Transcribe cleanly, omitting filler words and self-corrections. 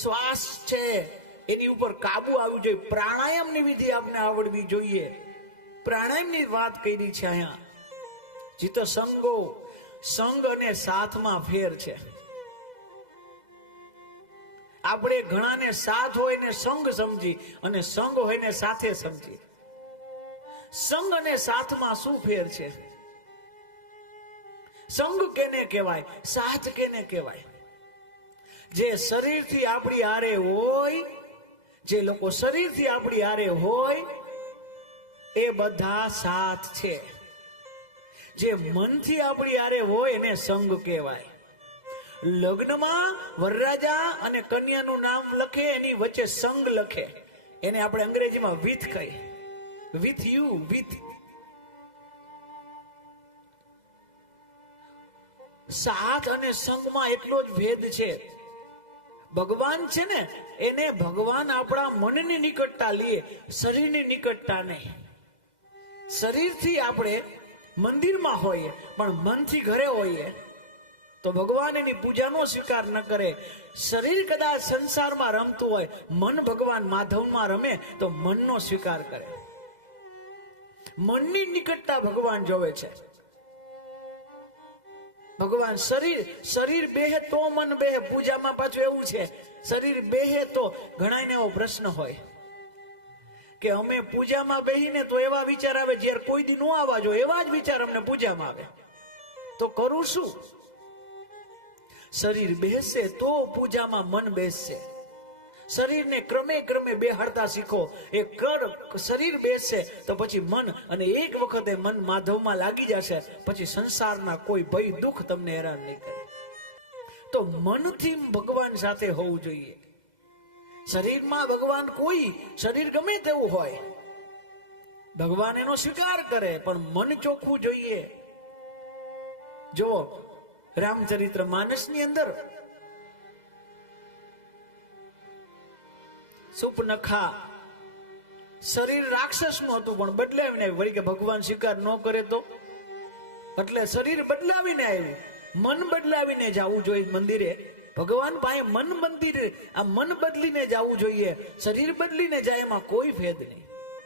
શ્વાસ છે એની ઉપર કાબુ આવવું જોઈએ. પ્રાણાયામની વિધિ આપને આવડવી જોઈએ. પ્રાણાયામની વાત કરી છે અહીંયા. જીતો સંગો, સંગ અને સાથમાં ફેર છે. આપણે ઘણાને સાથ હોય ને સંગ સમજી અને સંગ હોય ને સાથે સમજી. સંગ અને સાથમાં શું ફેર છે? સંગ કેને કહેવાય, સાથ કેને કહેવાય? જે શરીરથી આપણી હારે હોય, જે લોકો શરીરથી આપણી હારે હોય એ બધા સાથ છે. જે મનથી આપણી હારે હોય એને સંગ કહેવાય. લગ્નમાં વરરાજા અને કન્યાનું નામ લખે એની વચ્ચે સંગ લખે, એને આપણે અંગ્રેજીમાં વિથ કહીએ. With you, with. સાથ અને સંગમાં એટલો જ ભેદ છે. ભગવાન છે ને એને ભગવાન આપણા મનની નિકટતા લે, શરીરની નિકટતા નહીં. શરીરથી આપણે મંદિરમાં હોઈએ પણ મનથી ઘરે હોઈએ તો ભગવાન એની પૂજાનો સ્વીકાર ન કરે. શરીર કદાચ સંસારમાં રમતું હોય, મન ભગવાન માધવમાં રમે તો મનનો સ્વીકાર કરે. મનની નિકટતા ભગવાન જોવે છે. ભગવાન શરીર બેહે તો મન બેહે. પૂજામાં પાછું એવું છે, શરીર બેહે તો. ઘણાને એવો પ્રશ્ન હોય કે અમે પૂજામાં બેહીને તો એવા વિચાર આવે જ્યારે કોઈ દી નો આવવા જોઈએ એવા જ વિચાર અમને પૂજામાં આવે, તો કરું શું? શરીર બેસશે તો પૂજામાં મન બેસશે. શરીરને ક્રમે ક્રમે બેહાડતા શીખો. એ શરીર બેસશે તો પછી મન, અને એક વખતે મન માધવમાં લાગી જશે પછી સંસારના કોઈ ભય દુઃખ તમને હેરાન નહીં કરે. તો મનથી ભગવાન સાથે હોવું જોઈએ. શરીરમાં ભગવાન કોઈ, શરીર ગમે તેવું હોય, ભગવાન એનો સ્વીકાર કરે પણ મન ચોખ્ખું જોઈએ. જો રામચરિત્ર માનસની અંદર સુપનખા શરીર રાક્ષસનું હતું પણ બદલાવીને આવ્યું. વળી કે ભગવાન સ્વીકાર ન કરે તો, એટલે શરીર બદલાવીને આવ્યું. મન બદલાવીને જવું જોઈએ મંદિરે. ભગવાન પાસે મંદિરે આ મન બદલીને જવું જોઈએ. શરીર બદલીને જાય એમાં કોઈ ભેદ નહીં.